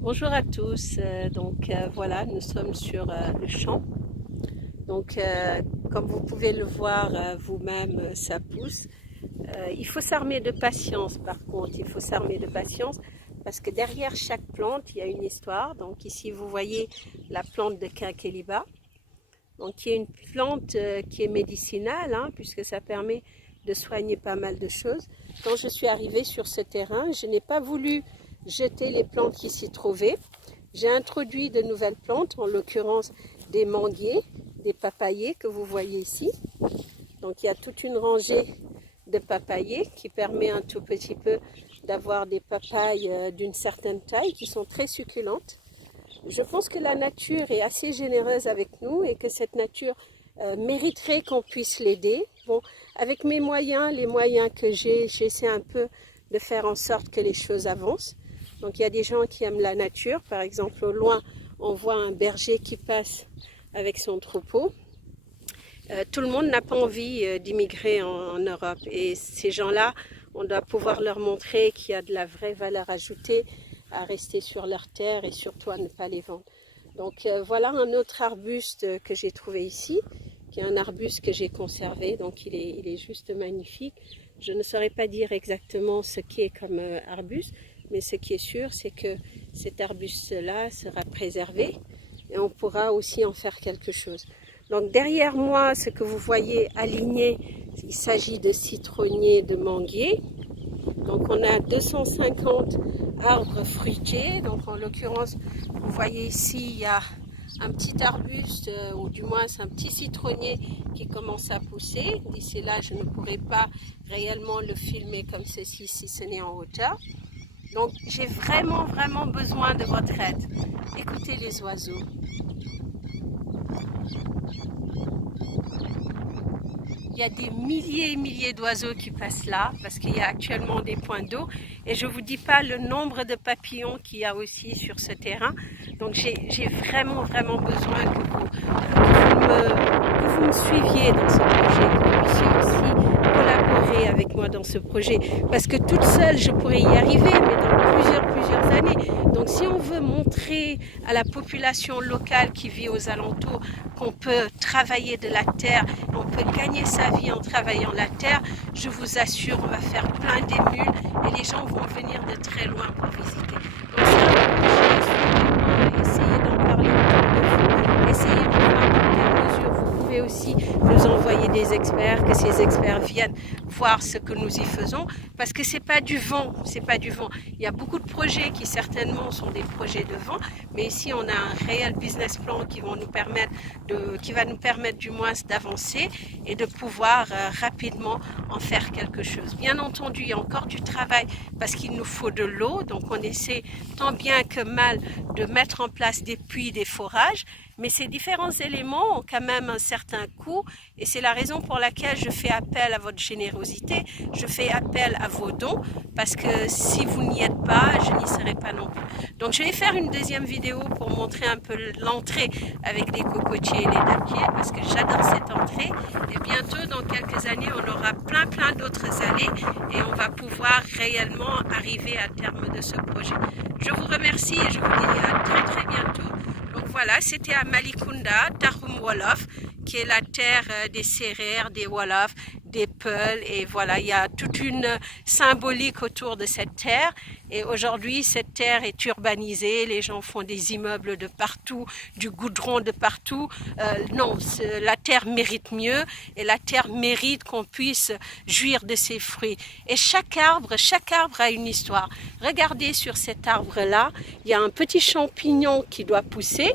Bonjour à tous. Voilà, nous sommes sur le champ. Donc comme vous pouvez le voir vous-même, ça pousse. Il faut s'armer de patience par contre, il faut s'armer de patience parce que derrière chaque plante, il y a une histoire. Donc ici, vous voyez la plante de quinqueliba, donc qui est une plante qui est médicinale, hein, puisque ça permet de soigner pas mal de choses. Quand je suis arrivée sur ce terrain, je n'ai pas voulu jeter les plantes qui s'y trouvaient. J'ai introduit de nouvelles plantes, en l'occurrence des manguiers, des papayers que vous voyez ici. Donc il y a toute une rangée de papayers qui permet un tout petit peu d'avoir des papayes d'une certaine taille qui sont très succulentes. Je pense que la nature est assez généreuse avec nous et que cette nature mériterait qu'on puisse l'aider. Bon, avec mes moyens, les moyens que j'ai, j'essaie un peu de faire en sorte que les choses avancent. Donc il y a des gens qui aiment la nature. Par exemple, au loin, on voit un berger qui passe avec son troupeau. Tout le monde n'a pas envie d'immigrer en Europe. Et ces gens-là, on doit pouvoir leur montrer qu'il y a de la vraie valeur ajoutée à rester sur leur terre et surtout à ne pas les vendre. Donc voilà un autre arbuste que j'ai trouvé ici, qui est un arbuste que j'ai conservé. Donc il est juste magnifique. Je ne saurais pas dire exactement ce qui est comme arbuste, mais ce qui est sûr, c'est que cet arbuste-là sera préservé et on pourra aussi en faire quelque chose. Donc derrière moi, ce que vous voyez aligné, il s'agit de citronniers, de manguiers. Donc on a 250 arbres fruitiers. Donc en l'occurrence, vous voyez ici, il y a un petit arbuste, ou du moins c'est un petit citronnier qui commence à pousser. D'ici là, je ne pourrai pas réellement le filmer comme ceci si ce n'est en hauteur. Donc j'ai vraiment besoin de votre aide. Écoutez les oiseaux. Il y a des milliers et milliers d'oiseaux qui passent là parce qu'il y a actuellement des points d'eau et je ne vous dis pas le nombre de papillons qu'il y a aussi sur ce terrain. Donc j'ai vraiment besoin que vous me suiviez dans ce projet, que vous puissiez aussi collaborer avec moi dans ce projet parce que toute seule je pourrais y arriver mais dans plusieurs années. Donc si on veut montrer à la population locale qui vit aux alentours qu'on peut travailler de la terre, on peut gagner sa vie en travaillant la terre, je vous assure, on va faire plein d'émules et les gens vont venir de très loin pour visiter. Donc c'est un projet, essayez d'en parler autour de vous, essayez de voir dans quelle mesure vous pouvez aussi nous envoyer des experts, que ces experts viennent voir ce que nous y faisons, parce que c'est pas du vent, c'est pas du vent. Il y a beaucoup de projets qui certainement sont des projets de vent, mais ici on a un réel business plan qui va nous permettre du moins d'avancer et de pouvoir rapidement en faire quelque chose. Bien entendu, il y a encore du travail parce qu'il nous faut de l'eau, donc on essaie tant bien que mal de mettre en place des puits, des forages, mais ces différents éléments ont quand même un certain coût et c'est la raison pour laquelle je fais appel à votre générosité, je fais appel à vos dons parce que si vous n'y êtes pas, je n'y serai pas non plus. Donc je vais faire une deuxième vidéo pour montrer un peu l'entrée avec les cocotiers et les dattiers parce que j'adore cette entrée et bientôt dans quelques années on aura plein d'autres allées et on va pouvoir réellement arriver à terme de ce projet. Je vous remercie et je vous dis à très bientôt. Donc voilà, c'était à Malikunda, Tarum Wolof, qui est la terre des Sérères, des Wolofs, des Peuls. Et voilà, il y a toute une symbolique autour de cette terre. Et aujourd'hui, cette terre est urbanisée. Les gens font des immeubles de partout, du goudron de partout. Non, la terre mérite mieux et la terre mérite qu'on puisse jouir de ses fruits. Et chaque arbre a une histoire. Regardez sur cet arbre-là, il y a un petit champignon qui doit pousser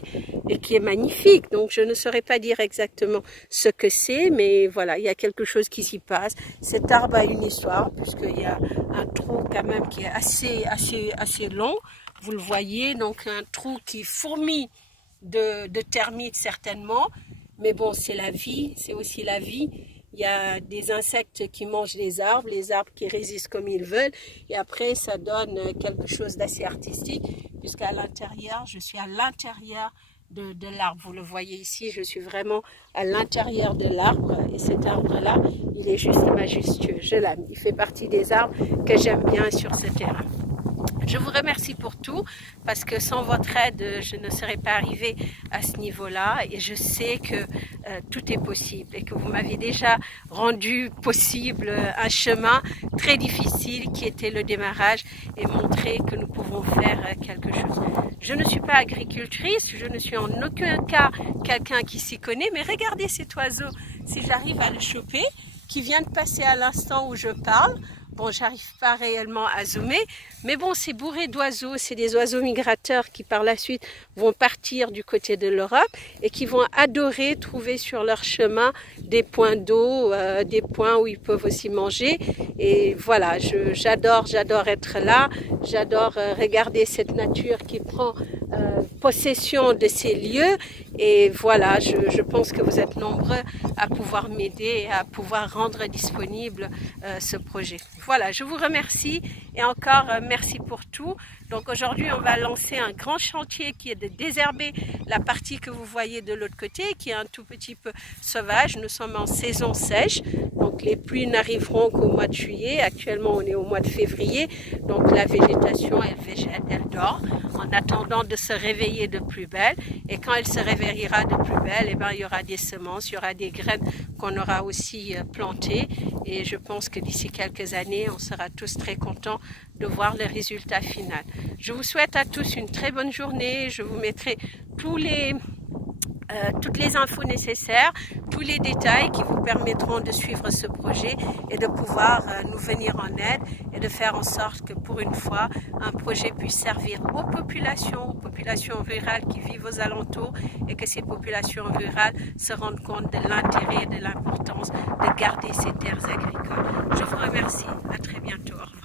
et qui est magnifique. Donc, je ne saurais pas dire exactement ce que c'est, mais voilà, il y a quelque chose qui s'y passe. Cet arbre a une histoire puisqu'il y a un trou quand même qui est assez long. Vous le voyez, donc un trou qui fourmille de termites certainement. Mais bon, c'est la vie, c'est aussi la vie. Il y a des insectes qui mangent les arbres qui résistent comme ils veulent. Et après, ça donne quelque chose d'assez artistique, puisqu'à l'intérieur, je suis à l'intérieur de l'arbre. Vous le voyez ici, je suis vraiment à l'intérieur de l'arbre. Et cet arbre-là, il est juste majestueux. Je l'aime. Il fait partie des arbres que j'aime bien sur ce terrain. Je vous remercie pour tout parce que sans votre aide, je ne serais pas arrivée à ce niveau-là et je sais que tout est possible et que vous m'avez déjà rendu possible un chemin très difficile qui était le démarrage et montrer que nous pouvons faire quelque chose. Je ne suis pas agricultrice, je ne suis en aucun cas quelqu'un qui s'y connaît, mais regardez cet oiseau, si j'arrive à le choper, qui vient de passer à l'instant où je parle. Bon, j'arrive pas réellement à zoomer, mais bon, c'est bourré d'oiseaux. C'est des oiseaux migrateurs qui, par la suite, vont partir du côté de l'Europe et qui vont adorer trouver sur leur chemin des points d'eau, des points où ils peuvent aussi manger. Et voilà, j'adore être là. J'adore regarder cette nature qui prend possession de ces lieux. Et voilà, je pense que vous êtes nombreux à pouvoir m'aider, à pouvoir rendre disponible ce projet. Voilà, je vous remercie et encore merci pour tout. Donc aujourd'hui, on va lancer un grand chantier qui est de désherber la partie que vous voyez de l'autre côté, qui est un tout petit peu sauvage. Nous sommes en saison sèche, donc les pluies n'arriveront qu'au mois de juillet. Actuellement, on est au mois de février, donc la végétation, elle végète, elle dort, en attendant de se réveiller de plus belle. Et quand elle se réveillera de plus belle, eh ben, il y aura des semences, il y aura des graines qu'on aura aussi plantées. Et je pense que d'ici quelques années, on sera tous très contents de voir le résultat final. Je vous souhaite à tous une très bonne journée. Je vous mettrai toutes les infos nécessaires, tous les détails qui vous permettront de suivre ce projet et de pouvoir nous venir en aide et de faire en sorte que pour une fois, un projet puisse servir aux populations rurales qui vivent aux alentours et que ces populations rurales se rendent compte de l'intérêt et de l'importance de garder ces terres agricoles. Je vous remercie. À très bientôt. Au revoir.